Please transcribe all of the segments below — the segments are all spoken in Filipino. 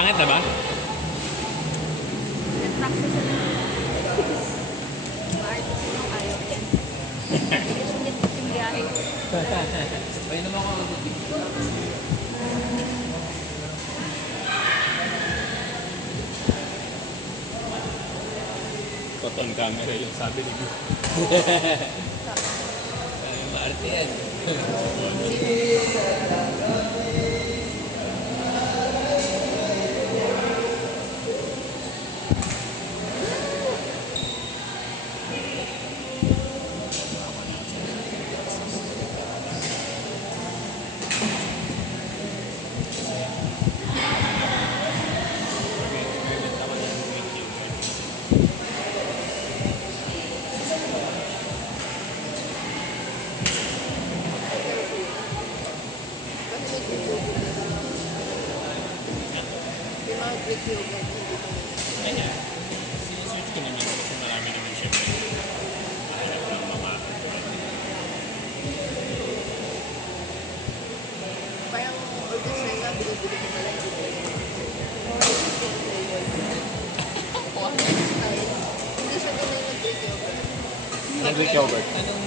Pangit na ba? Nag-practice siya na. Maartos yung ayaw yan. Sulit yung biyahe. Pwede naman ako Toton camera yung sabi ni Gu. Ay, maarte yan. Yung mga Greek yogurt, hindi ko na. Kaya, sinesearch ko naman kasi marami naman syempre. Hanap ng mga Parang orchestra nga, binibili ko pala yung hindi siya tunay na Greek yogurt. Yung Greek yogurt. Anong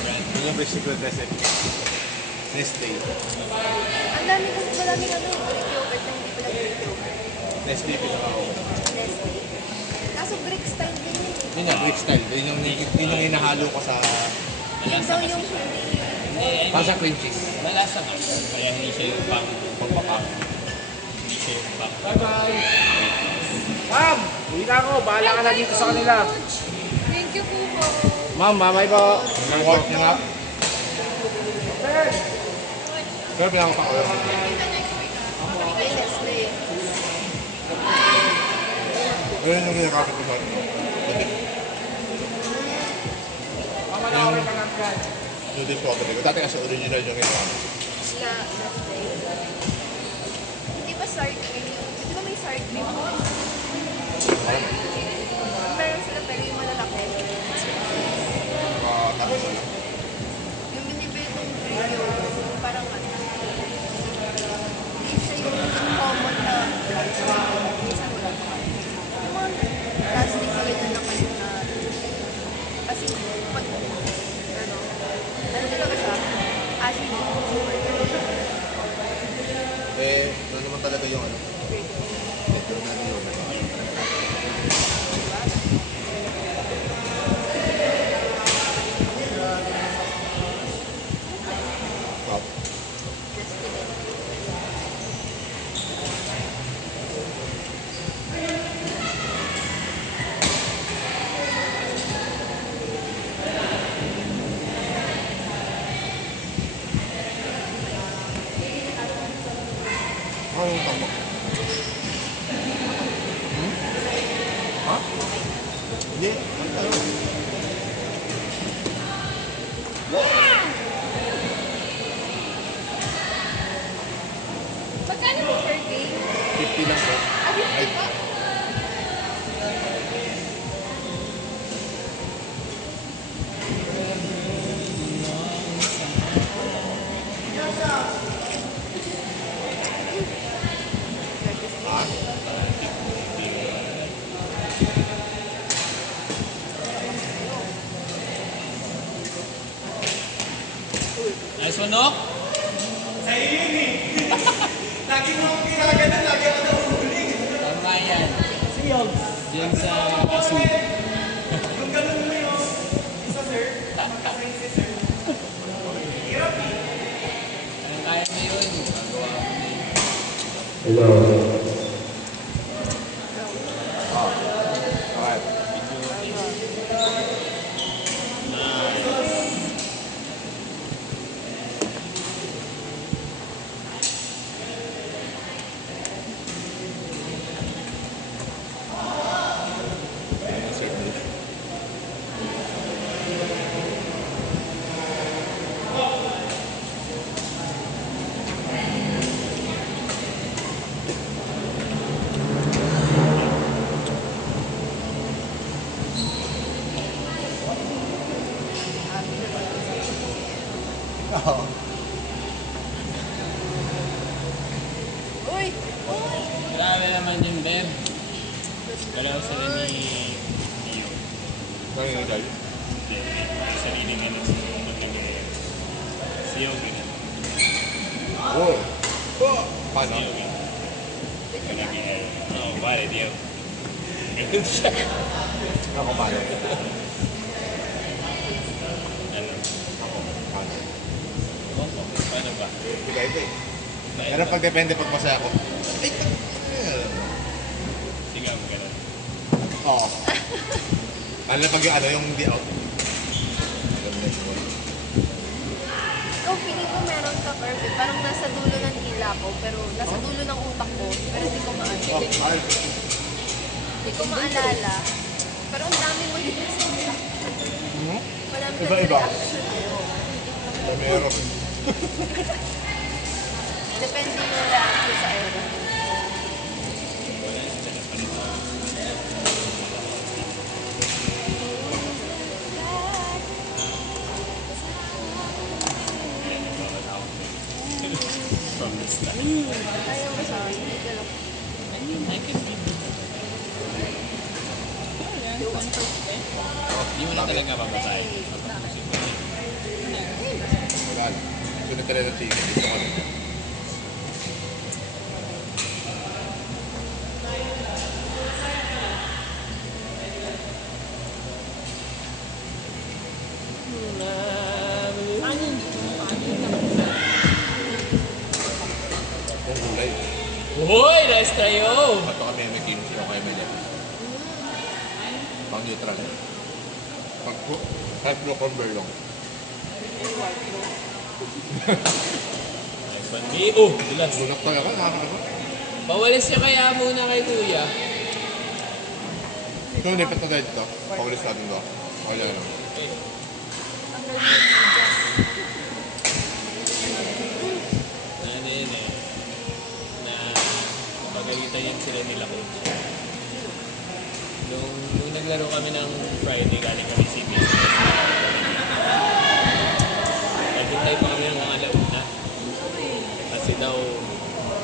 brand? Yung Greek secret recipe. Nestle. Ang dami kasi maraming ano, Greek yogurt na hindi pala Greek yogurt. Nestle pinaka ako. Nestle. Kaso Greek style din yun. Yun nga, Greek style. Yun yung hinahalo ko sa... Yun daw yung Hindi, Para sa cream cheese. malasa nga. Kaya hindi siya yung pang Hindi siya yung pang Bye-bye! Ma'am! Uwi na ako. Bahala ka na dito sa kanila. Thank you po po. Ma'am, mamay po. Ang work niya nga. Pero pinaka pa ko. May Nestle. Pero yung ginakapit ko sa ano. Yung din po ako. Dati kasi original yung ginakapit. Sila Nestle. Hindi ba sour cream? Di ba may sour cream? Meron sila pero yung malalaki. Tapos Yung binibili kong Greek yogurt, yung parang ano. Hindi siya yung common na minsan wala pa. Yung mga plastic na ganyan na kayo na kasi pag ano talaga siya, acid. doon naman talaga yung ano. Ito na yung Wow. Ano yung tama? Ha? Hindi. Ano? Magkano po per day? 50 lang po. Ah, 50 po? Nice one, no? Tama yan. Diyan sa aso. Anong kaya mo yun? Magawa mo na yun. Okay. Uy! Uy! Grabe naman yung Beb. Dalaw sila ni Iyo. Kaya yung dahil. May sarili nila sa magiging si Yogi. Oh! Oh! Paano? Si Yogi. Oo, pare, Dio. Ganun siya. Ako paano? Ano? Ako paano? Oo, paano ba? Iba-iba eh. Pero pag depende pag masaya ako. Ay! Sigaw mo ganun. Oo. Ano pag yung ano, yung hindi out? Ikaw, feeling ko meron ka perfect. Parang nasa dulo ng dila ko, pero nasa dulo ng utak ko, pero hindi ko maano. Oh, ay. Hindi ko maalala. Pero ang dami mo dito sa Hmm? Marami ka Iba-iba. reaction. Meron. Depende yung reaction sa aero. From the start. Ayaw mo sa akin. Hindi ka lang. I mean, I can be. Hindi mo na talaga babasahin. Wala. Sunod ka rin ng chicken. Gusto ko rin. Yung gulay. Hoy! Nice tayo! Bato kami may kimchi o kaya may lettuce. Pang neutral. Pag kahit cucumber lang. Nice one. Oh! Dilas. Lunak talaga, nakakagawa. Pawalis niya kaya muna kay Kuya. Ito, lipat na tayo dito. Paulis natin to. Okay lang naman. Eh, Ang galing ng medyas. ano yun eh. Na pagalitan yun sila nila coach. Nung naglaro kami ng Friday, galing kami CBS. Naghintay pa kami ng mga alauna. Kasi daw,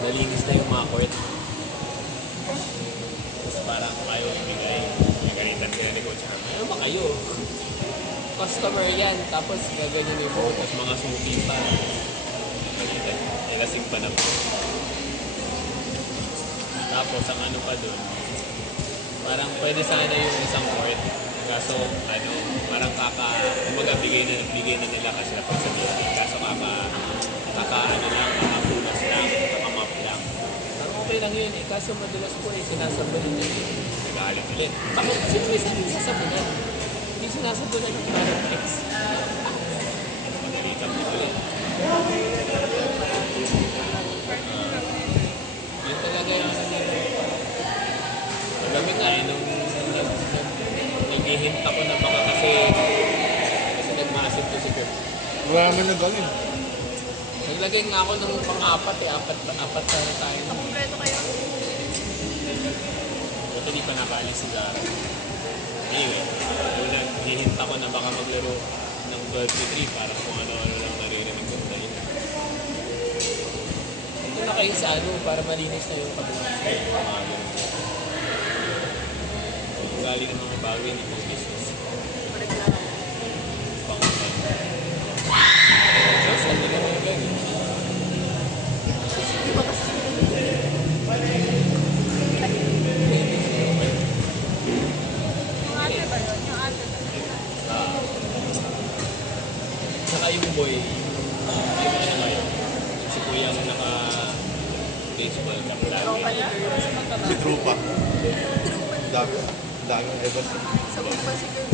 nalinis na yung mga court. Tapos parang ayaw ibigay. Nagalitan sila ni coach. Ano ba kayo? Customer yan. Tapos gaganyan yung buhok. Tapos mga suki pa. Pagalitan. Lasing pa na po. Tapos ang ano pa dun, parang pwede sana yung isang court. Kaso ano, parang kumbaga bigay na nila kasi na pagsabihin. Kaso ano lang, kakapunas lang, kakamap lang. Parang okay lang yun eh. Kaso madalas po eh, sinasabunan niya eh. Nagalit ulit. Bakit kasi Chris hindi sinasabunan? Hindi sinasabunan yung parang ex. Magalitan mo ulit. Yun talaga yung ano nila. Magabi nga eh, nung naghihint ako na baka kasi nagmasid ko si Kirk. Wala naman nagaling. Naglagay nga ako ng pang-apat eh, apat sana tayo. Kompleto kayo? Buti di pa nakalis si Zara. Anyway, nung naghihint ako na baka maglaro ng 12 to 3 para kung ano-ano lang naririnig ko sa inyo. Ito na kayo sa ano, para malinis na yung pag-umas ko. Mga ganun. Galing ng mga bagay ni mga business. Reklamo. Pang so, saan nila mga ganun? Di ba kasi yung ate ba yun? Yung ate ba? Saka yung boy, yung ano ngayon, si Kuya na naka-baseball cap Ikaw lagi. pala? Si Trupa. Dami. Dami ng ebas. Sa pa si Kirk.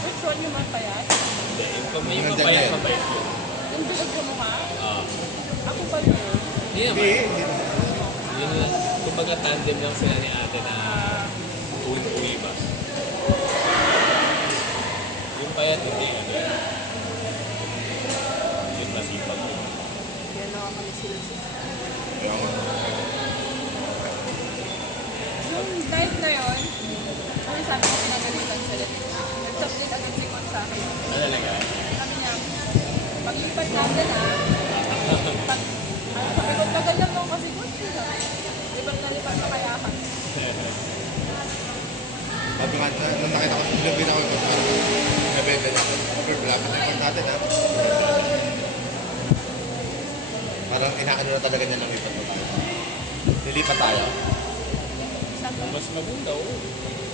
Which one yung mapayat? Hindi, yung Yung mapayat, nandiyan yan. mapayat yun. Yung bilog sa mukha? Ah, Ako ba yun? hindi naman. Hindi. Yun lang. Kumbaga tandem lang sila ni ate na uwi ba. Yung payat hindi ano yun. Yun masipag ko. Yan na kami sila sa Kaya nga. Yung diet na yun, ano sabi ko, pinagalitan sila. Nag-stop din agad si Kon sa akin. Ano talaga? Sabi niya, paglipat natin pag Parang inaano na talaga niya lang lipat na tayo. Nilipat tayo. Mas maganda, oo.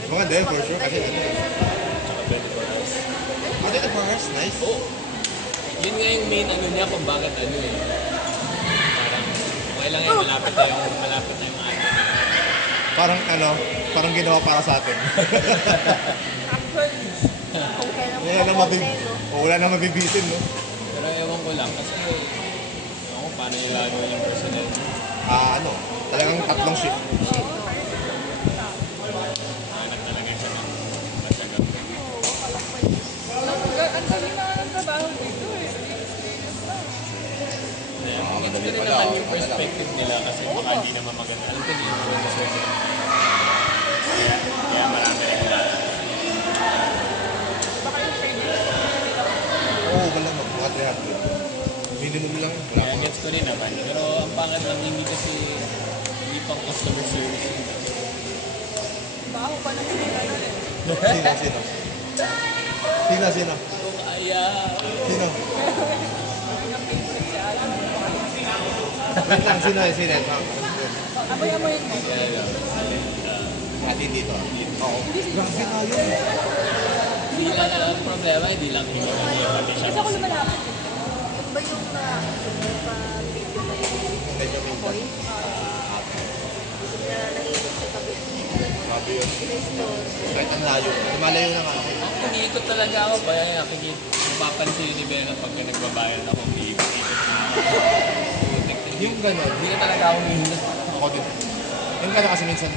Mga hindi, for sure. Kasi ano eh. Tsaka 24 hours. Pwede na for us, nice. Oo. Yun nga yung main ano niya kung bakit ano eh. Parang, okay lang yan, malapit na yung ano. Parang ginawa para sa atin. Actually, Kung kailan mo Wala na kumonte, mabib... no? O, wala na mabibitin, no? Pero ewan ko lang kasi, ako paano yung gagawin yung personnel. Talagang tatlong shift. Hanap talaga siya ng masyagang. ang dali na ng trabaho dito eh. Experience lang. Kaya, madali ito rin pala, naman oh. yung perspective nila kasi baka hindi naman maganda. Alam ko hindi naman maganda sweldo ng mga. Kaya marami rin na. Baka yung training. Oo, wala mo. Mga 300. Minimum lang. Wala Kaya pa. gets ko rin naman. Pero ang pangit lang hindi kasi hindi pang customer service. Baho pa na hindi na rin. Sino? Sino? Kung kaya. Sino? Ang favorite si Alan. Wait lang, sino? Amoy-amoy mo. Kaya lang. Atin dito. Oo. Grabe tayo. Hindi lang ang problema, hindi lang yung pati siya. Kasi ako lumalapit. Yung ba yung pa-video na yung Medyo may boy? Na nanginig sa tabi. Grabe yun. Pinestore. Kahit ang layo. Lumalayo na nga ako. Ako, umiikot talaga ako. Kaya mapapansin ni Bella pagka nagbabayad ako, umiikot. Yung gano'n. Hindi na talaga ako umihinat. Ako din. Yung gano'n kasi minsan.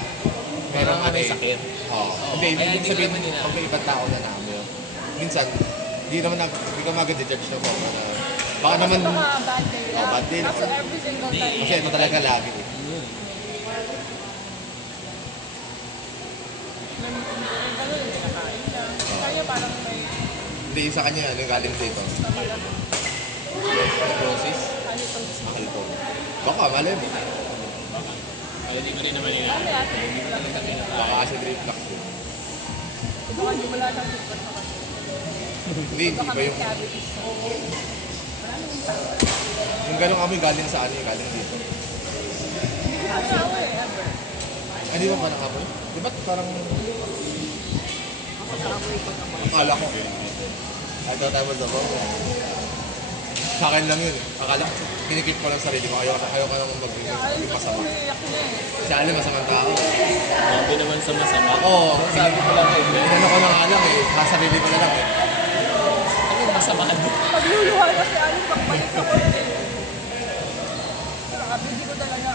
Meron ka may eh. sakit. Oo. Hindi, Kaya ibig hindi ko sabihin, naman yun, pag may ibang tao na naamo yun. Minsan, hindi ka magad-judge na mo. Baka naman, Baka bad day lang. bad day lang. Kaso every single time. kasi ito talaga lagi. Eh. Ganun, kinakain siya. Kaya parang may Hindi, sa kanya, ano yung galing dito. nakalap. Necrosis. Ano itong Mahal ko. Baka, malay mo. Kaya di ko rin naman yun. Ano yata? Hindi ko lang Baka acid reflux yun. Baka di wala nang feedback sa kanya. Hindi, Baka iba may yung... cavities. Yung ganong amoy galing sa ano yung galing dito. Hindi ko pa naawa eh, ever. Hindi ba parang amoy? Di ba parang... Akala ko. I thought I was the bomb. Sa akin lang yun. Akala ko, kinikip ko lang sarili ko. Ayoko naman maging Alam ko masama. umiiyak niya eh. Si Ali masamang tao. Grabe naman sa masama. Oo. Sabi ko lang eh, Inano ko na nga lang eh. Sa sarili ko na lang eh. ano yung masama doon? Pagluluha na si Alan, pagbalik ako eh. Grabe, hindi ko talaga.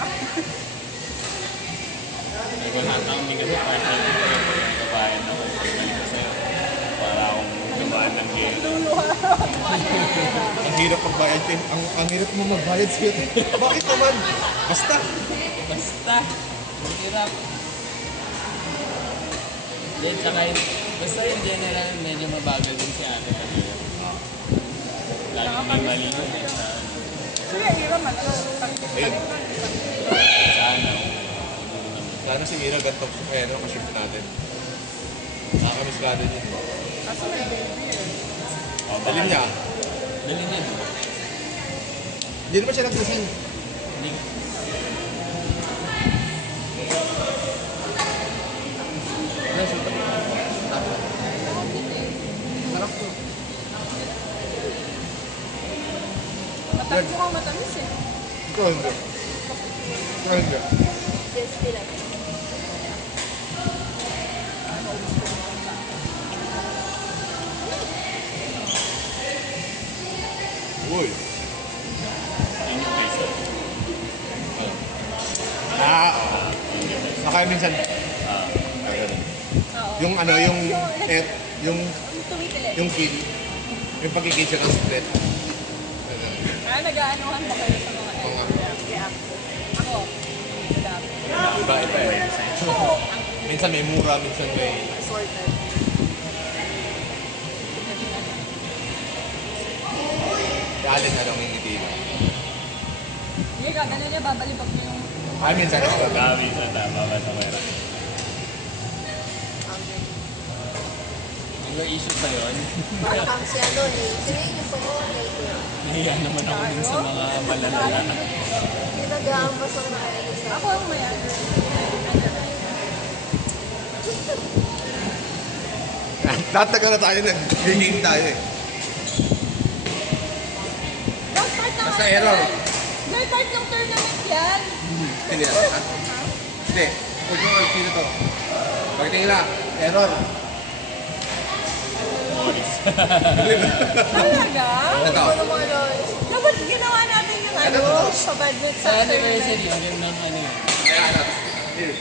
Ay, wala na kami kasi partner ko yung kabayan ako. Pagbalik ko sa'yo. Para akong gabaan ng game. Pagluluha. Ang hirap magbayad kayo. Ang hirap mo magbayad sa'yo. Bakit naman? Basta. Basta. Ang hirap. Then, saka basta in general, medyo mabagal din si ate talaga. Lagi may mali yun eh. Kuya, Ira man. Ayun. Sana. Sana si Mira ganito ka-shift natin. Nakakamiss ka din yun. Kaso may baby eh. Dalin niya. Dalhin niya. Hindi naman siya nag-design. Hindi. Ano, super. Sarap to. Matamis ko matamis eh. Ikaw hindi. Ikaw hindi. Just feel like Uy. Yun yung place. Nakaya minsan. Oo. Yung ano, yung Yung tumitili. yung kill. Yung pagkikitsa ng split. Nag-aanuhan pa kayo sa mga Oo nga. react. Ako, madami. Iba-iba eh. Oo. Minsan may mura, minsan may... assorted. Alin na lang yung ngiti mo. Hindi ka, ganun niya, babalibag mo yung... Ay, minsan ako. Gabi sa tama ba sa pera? Ang Yung may issue pa yun. parang si ano eh. Sinayin niyo po yun. Nahiya naman ako dun sa mga malalala. Pinag-aambas ako na kayo sa... Ako ang may ano. Tatagal na tayo nag-game tayo eh. Don't start na Basta nga error. yan. Don't start ng tournament yan. Hindi yan. Ha? Hindi. Huwag mo sino to. Pagtingin lang. Error. Talaga? Ito. Ano mga lois? Dapat ginawa natin yung ano, sa budget Sa sa anniversary, tournament. yun ng ano yun. Kaya anak. Here.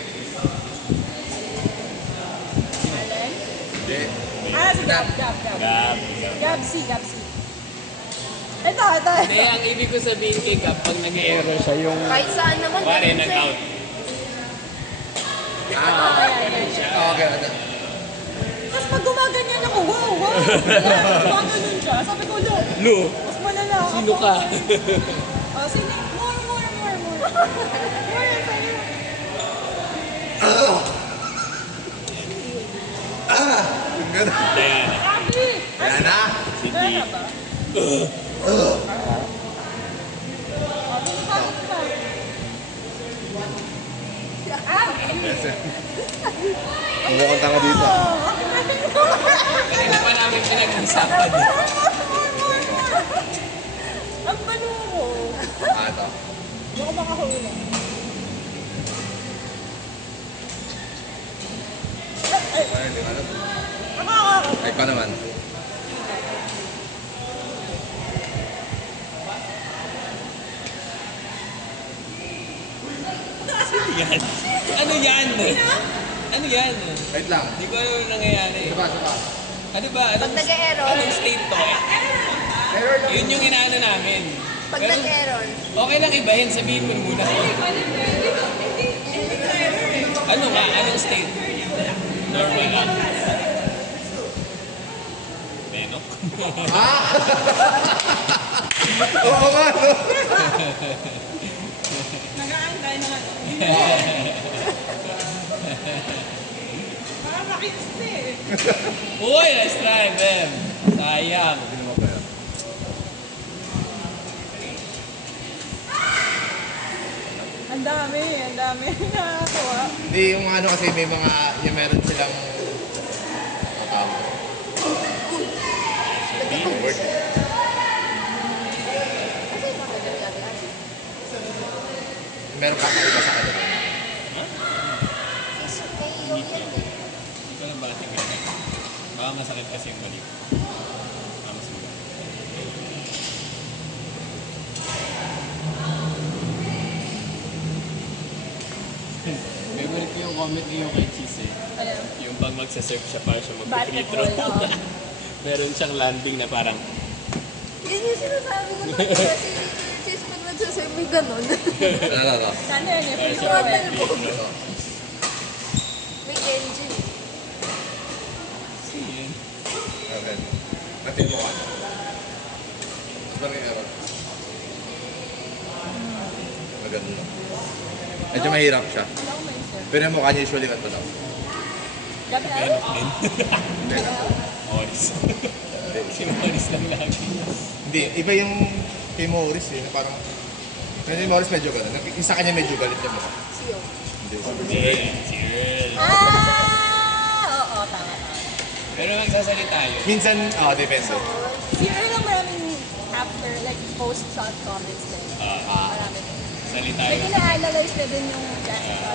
Alin? Hindi. Ah, si Gab. Gab. Gabsi. Ito. Hindi, ang ibig ko sabihin kay Gab, pag nag-error siya yung... Kahit saan naman. Pare, ganun siya. nag-out. Okay, ano. Tapos pag gumaganyan ako, wow. Gumaganon siya. Sabi ko, no. Lu, Mas malala ako. sino ka? Oh, sige. More. More yan sa'yo. Yung gano'n. Diana. Abi! Kaya na. Si D. Diana ba? Oh, binasakit pa. Ah! Mukhang tanga dito. Kanina pa namin pinag-usapan. Ang banuro. Ah, ito. Baka makahuli. Ay, Ano, hindi ko alam. nakakakot. Ay, pa naman. Yan. Ano yan? Ano yan? Wait lang. Hindi ko alam yung nangyayari. Isa pa. Ano ba? Pag nag-error. Anong state to? Error lang. Yun yung inaano namin. Pag Pero nag-error. okay lang ibahin, sabihin mo muna. Ano nga? Anong state? Normal lang. Benok? Oo nga, no? Nag-aantay na ano. Baka makista eh. Uy, let's try, Bem. Sayang. Ang dami. Nakakakuha. Hindi, yung ano kasi may mga, yung meron silang account. Word. Kasi bakit nag-error? Meron kakaiba sa kanila. Kasi may yung yan eh. Hindi ko lang bakit yung ganyan. Baka masakit kasi yung balik. Mas maganda. Favorite ko yung comment niyo kay Cheese eh. Ayan. Yung pag magsa-surf siya para siya mag-free Basketball, throw. oo. Meron siyang landing na parang, Yun yung sinasabi ko sa kanya kasi Chase pag nagsaserve may ganon. Ano. Sana yan eh. Kaya Free siya throw eh. Tumatalbog. May engine. sige. Okay. Natin mo ka. Tapos lang yung error. Maganda lang. Medyo mahirap siya. Wala akong ma-insert. Pero yung mukha niya usually kanto daw. Gabi Benok ano? din. Hindi. Morris. Si Morris lang lagi. Hindi, iba yung kay Morris eh. Parang, kasi Morris medyo gano'n. Yung sa kanya medyo galit yung mukha. Siyo. Hindi. Hindi, si Earl. Oo, tama. Pero magsasalita yun. Minsan, depende. Si Earl ang maraming after, like, post-shot comments din. Ah, Marami. salita May yun. ina-analyze na din yung Jessica.